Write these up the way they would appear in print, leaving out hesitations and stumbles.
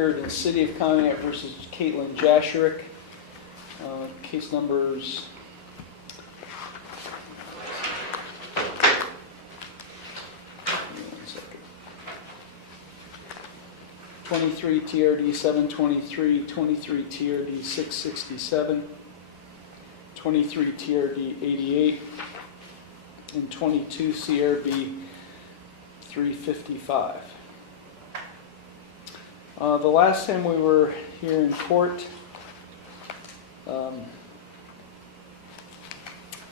record in City of Cognac versus Caitlin Jasherick. Case numbers 23 TRD 723, 23 TRD 667, 23 TRD 88, and 22 CRB 355. The last time we were here in court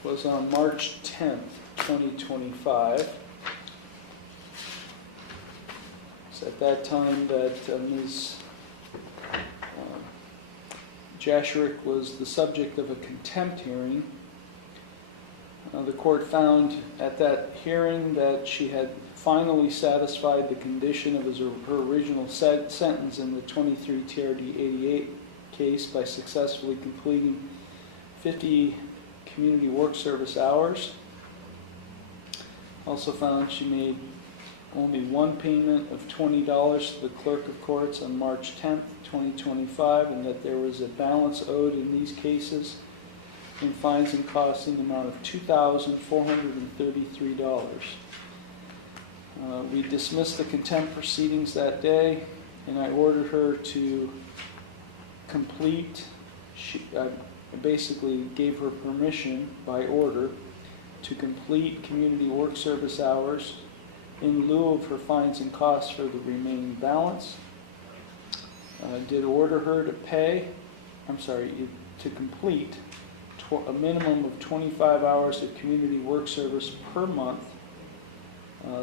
was on March 10th, 2025. It's at that time that Ms. Jasherick was the subject of a contempt hearing. The court found at that hearing that she had finally satisfied the condition of her original sentence in the 23 TRD 88 case by successfully completing 50 community work service hours. Also found she made only one payment of $20 to the clerk of courts on March 10th, 2025, and that there was a balance owed in these cases in fines and costs in the amount of $2,433. We dismissed the contempt proceedings that day, and I ordered her to complete, I basically gave her permission by order to complete community work service hours in lieu of her fines and costs for the remaining balance. Did order her to complete a minimum of 25 hours of community work service per month.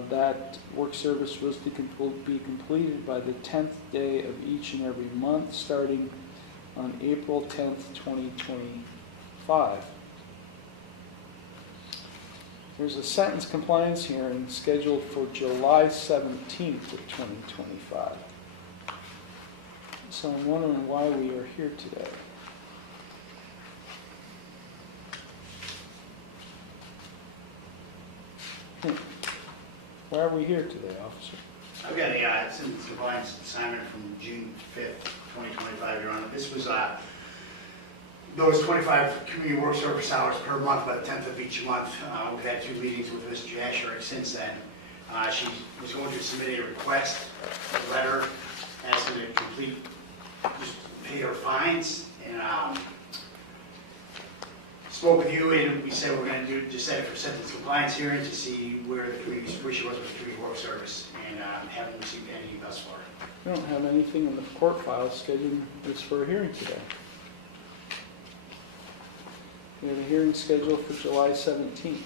That work service was to be completed by the 10th day of each and every month, starting on April 10th, 2025. There's a sentence compliance hearing scheduled for July 17th of 2025. So I'm wondering why we are here today. Why are we here today, officer? I've got a sentence compliance assignment from June 5th, 2025, Your Honor. This was those 25 community work service hours per month by the 10th of each month. We've had 2 meetings with Ms. Jasherick since then. She was going to submit a request, a letter, asking to complete, just pay her fines, and spoke with you, and we said we're going to just set it for sentence compliance hearing to see where she was with the community work service, and haven't received anything thus far. We don't have anything in the court file scheduled this for a hearing today. We have a hearing scheduled for July 17th.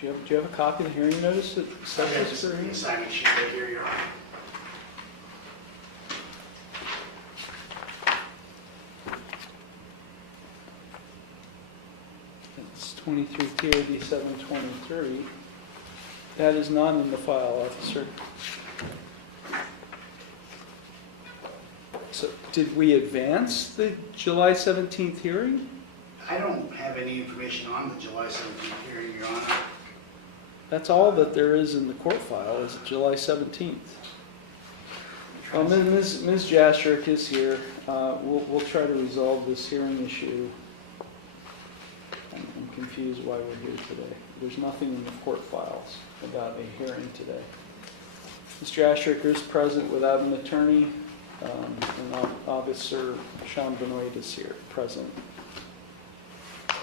Do you have a copy of the hearing notice that says this for hearing? The assignment sheet right here, Your Honor. It's 23 TRD 723. That is not in the file, officer. So, did we advance the July 17th hearing? I don't have any information on the July 17th hearing, Your Honor. That's all that there is in the court file, is July 17th. Well, Ms. Jasherick is here. We'll try to resolve this hearing issue. I'm confused why we're here today. There's nothing in the court files about a hearing today. Ms. Jasherick is present without an attorney, and Officer Sean Benoit is here, present.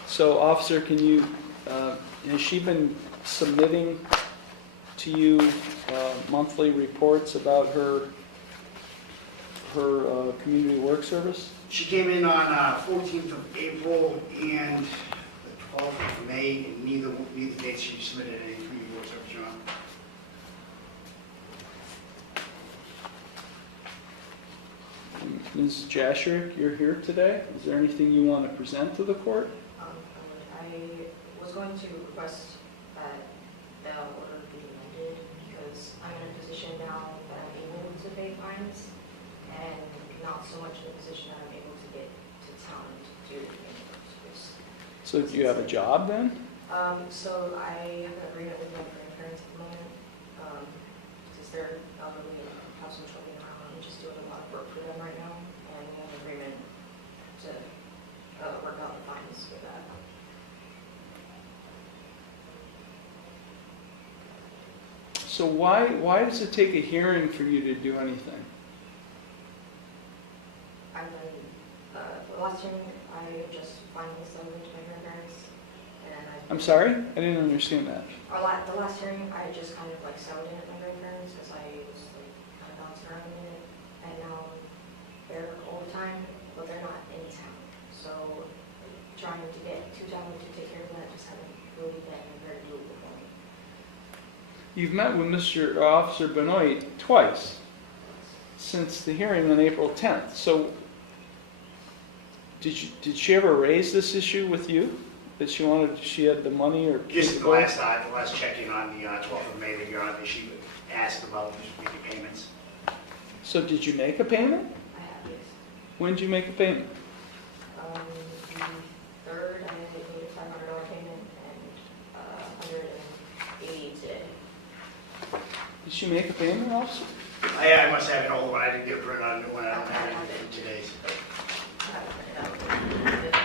So, officer, can you, has she been submitting to you monthly reports about her community work service? She came in on 14th of April and the 12th of May, and neither dates she submitted any community work service, Your Honor. Ms. Jasherick, you're here today. Is there anything you want to present to the court? I was going to request that the order be amended because I'm in a position now that I'm able to pay fines, and not so much in a position that I'm able to get to town to do the community work. So do you have a job then? So I have an agreement with my grandparents at the moment, because they're elderly and have some trouble around. I'm just doing a lot of work for them right now, and we have an agreement to work out the fines for that. So why does it take a hearing for you to do anything? The last hearing, I just finally settled into my grandparents, and I'm sorry? I didn't understand that. the last hearing, I just kind of like settled in at my grandparents because I was like kind of bouncing around a minute, and now they're all the time, but they're not in town. So trying to get to town to take care of that just haven't really been very doable for me. You've met with Mr. Officer Benoit twice since the hearing on April 10th. So did she ever raise this issue with you? That she had the money or? Just the last check-in on the 12th of May that you're on, she asked about making payments. So did you make a payment? I have, yes. When did you make a payment? The 3rd, I made a $500 payment and $180 today. Did she make a payment, officer? I must have an old one. I didn't get a print on a new one. I don't have it for today's. I have it printed out.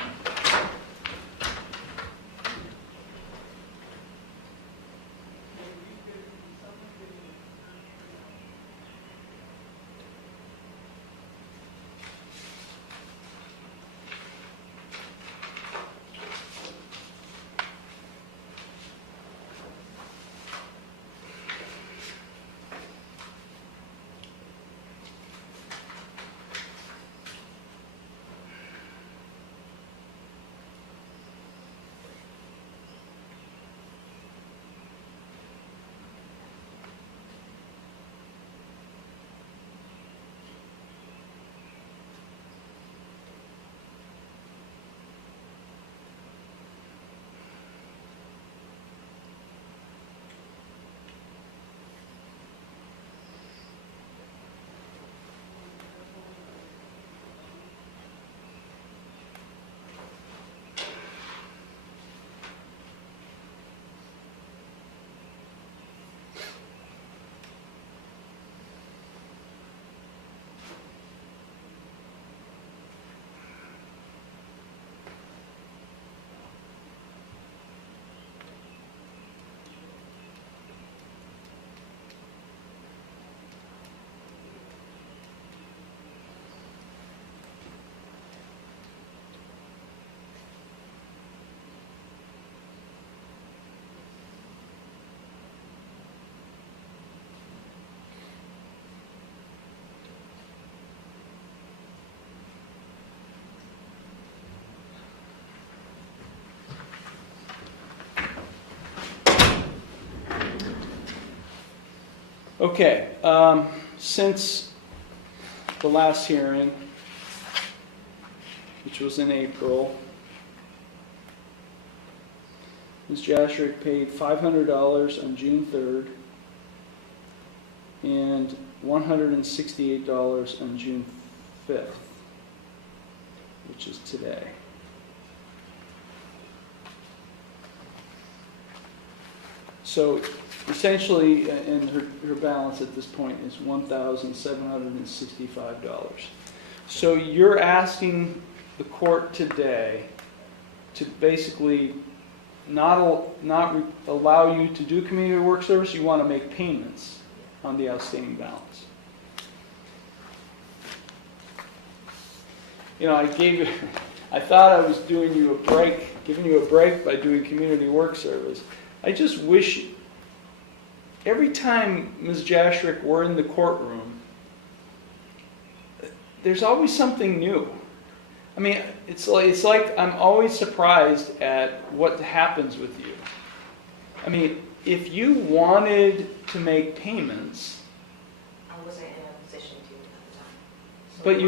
Okay, since the last hearing, which was in April, Ms. Jasherick paid $500 on June 3rd and $168 on June 5th, which is today. So essentially, and her balance at this point is $1,765. So you're asking the court today to basically not allow you to do community work service. You want to make payments on the outstanding balance. You know, I thought I was giving you a break by doing community work service. I just wish every time Ms. Jasherick were in the courtroom, there's always something new. I mean, it's like I'm always surprised at what happens with you. I mean, if you wanted to make payments, I wasn't in a position to at the time. So but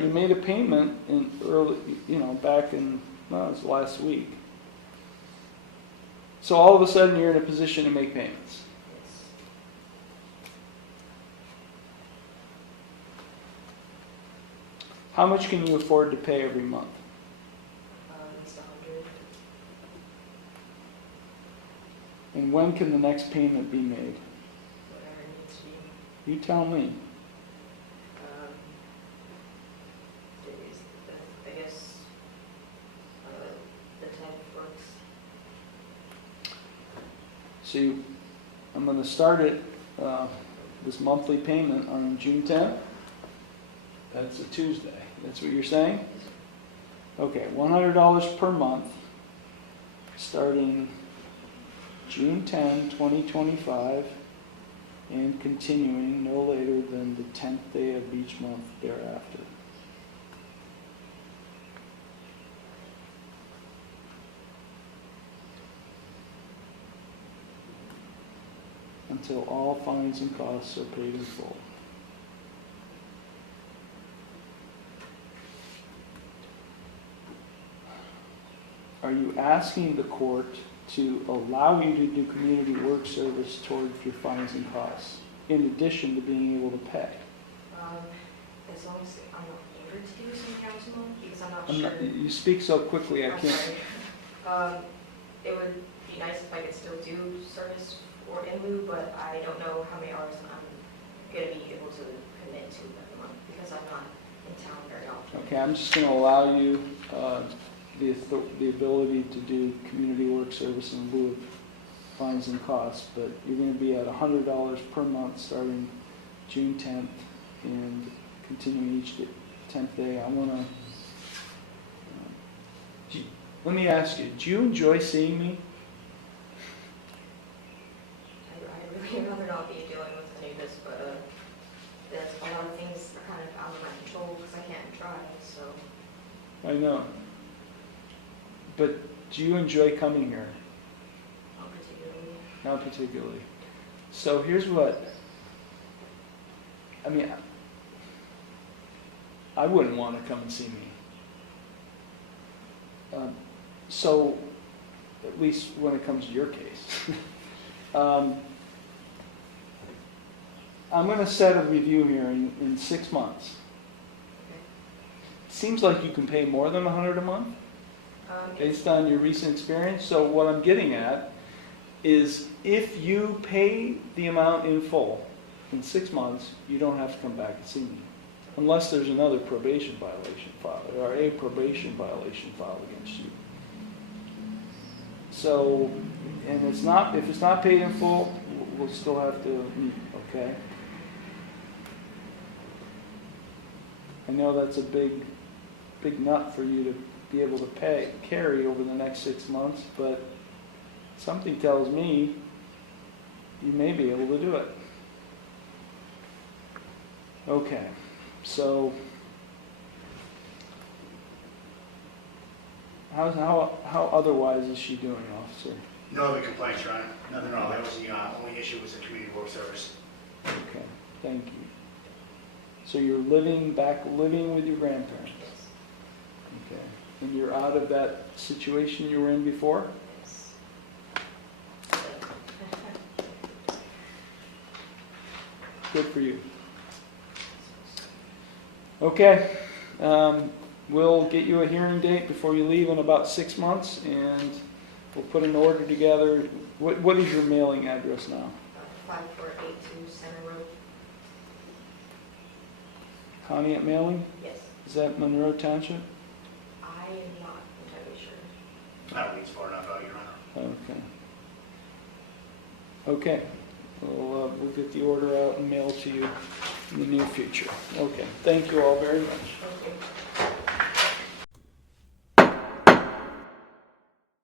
you made a payment in early, back in, it was last week. So all of a sudden you're in a position to make payments. Yes. How much can you afford to pay every month? At least 100. And when can the next payment be made? Whatever it needs to be. You tell me. I guess the 10th works. See, I'm going to start it, this monthly payment on June 10th. That's a Tuesday. That's what you're saying? Okay, $100 per month, starting June 10, 2025, and continuing no later than the 10th day of each month thereafter. Until all fines and costs are paid in full. Are you asking the court to allow you to do community work service towards your fines and costs, in addition to being able to pay? As long as I'm not able to do some council, because I'm not sure. You speak so quickly, I I'm can't. sorry. It would be nice if I could still do service or in lieu, but I don't know how many hours I'm going to be able to commit to every month because I'm not in town very often. Okay, I'm just going to allow you the ability to do community work service in lieu of fines and costs, but you're going to be at $100 per month starting June 10th and continuing each 10th day. I want to. Let me ask you, do you enjoy seeing me? I really rather not be dealing with any of this, but there's a lot of things that are kind of out of my control because I can't drive, so. I know. But do you enjoy coming here? Not particularly. Not particularly. So here's what, I mean, I wouldn't want to come and see me. So, at least when it comes to your case. I'm going to set a review here in 6 months. Okay. Seems like you can pay more than $100 a month based on your recent experience. So what I'm getting at is if you pay the amount in full in 6 months, you don't have to come back and see me. Unless there's another probation violation filed or a probation violation filed against you. So, and if it's not paid in full, we'll still have to meet, okay? I know that's a big nut for you to be able to carry over the next 6 months, but something tells me you may be able to do it. Okay, so how otherwise is she doing, officer? No other complaints, Your Honor. Nothing wrong. That was the only issue was the community work service. Okay, thank you. So you're living with your grandparents? Yes. Okay. And you're out of that situation you were in before? Yes. Good for you. Okay. We'll get you a hearing date before you leave in about 6 months, and we'll put an order together. What is your mailing address now? 5482 Center Road. Conneaut mailing? Yes. Is that Monroe Township? I am not entirely sure. I don't think it's far enough out, Your Honor. Okay. Okay. We'll get the order out and mail to you in the near future. Okay. Thank you all very much. Thank you.